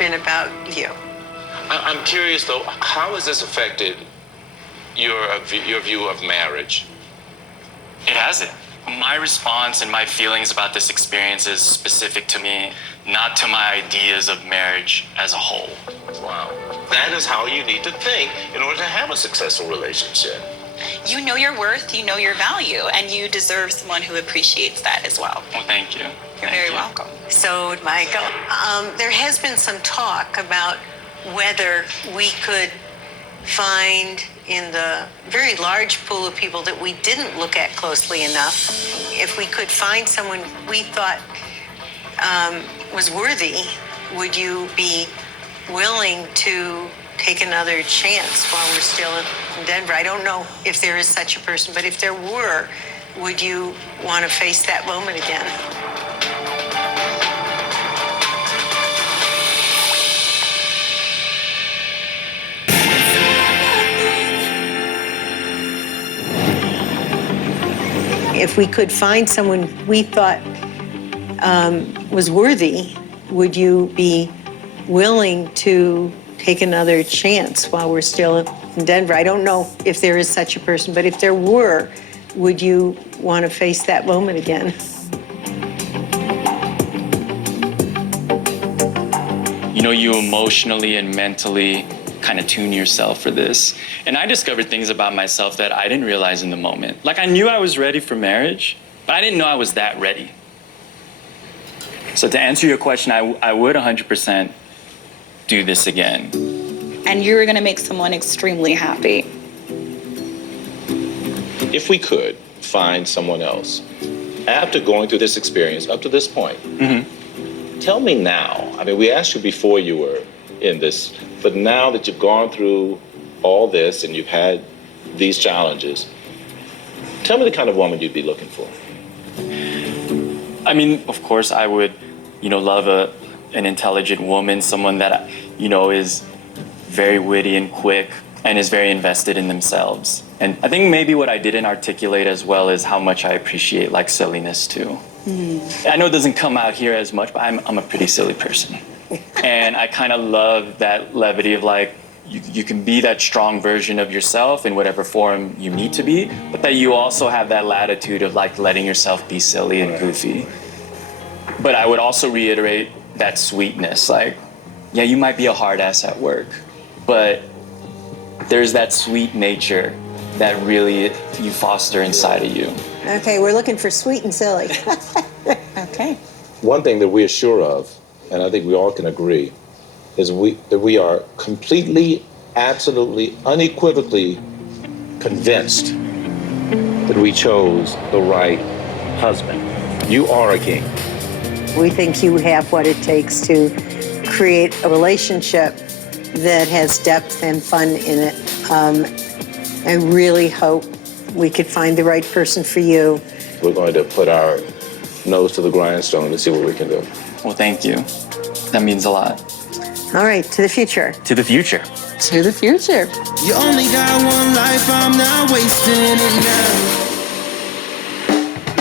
been about you. I'm curious, though, how has this affected your view of marriage? It hasn't. My response and my feelings about this experience is specific to me, not to my ideas of marriage as a whole. Wow. That is how you need to think in order to have a successful relationship. You know your worth, you know your value, and you deserve someone who appreciates that as well. Well, thank you. You're very welcome. So, Michael, there has been some talk about whether we could find in the very large pool of people that we didn't look at closely enough, if we could find someone we thought was worthy, would you be willing to take another chance while we're still in Denver? I don't know if there is such a person, but if there were, would you want to face that moment again? If we could find someone we thought was worthy, would you be willing to take another chance while we're still in Denver? I don't know if there is such a person, but if there were, would you want to face that moment again? You know, you emotionally and mentally kind of tune yourself for this. And I discovered things about myself that I didn't realize in the moment. Like, I knew I was ready for marriage, but I didn't know I was that ready. So to answer your question, I would 100% do this again. And you're going to make someone extremely happy. If we could find someone else, after going through this experience up to this point, tell me now, I mean, we asked you before you were in this, but now that you've gone through all this and you've had these challenges, tell me the kind of woman you'd be looking for. I mean, of course, I would, love an intelligent woman, someone that, is very witty and quick and is very invested in themselves. And I think maybe what I didn't articulate as well is how much I appreciate, like, silliness, too. I know it doesn't come out here as much, but I'm a pretty silly person. And I kind of love that levity of, like, you can be that strong version of yourself in whatever form you need to be, but that you also have that latitude of, like, letting yourself be silly and goofy. But I would also reiterate that sweetness. Like, yeah, you might be a hard ass at work, but there's that sweet nature that really you foster inside of you. Okay, we're looking for sweet and silly. Okay. One thing that we're sure of, and I think we all can agree, is that we are completely, absolutely, unequivocally convinced that we chose the right husband. You are a king. We think you have what it takes to create a relationship that has depth and fun in it. I really hope we could find the right person for you. We're going to put our nose to the grindstone to see what we can do. Well, thank you. That means a lot. All right, to the future. To the future. To the future. You only got one life, I'm not wasting it now.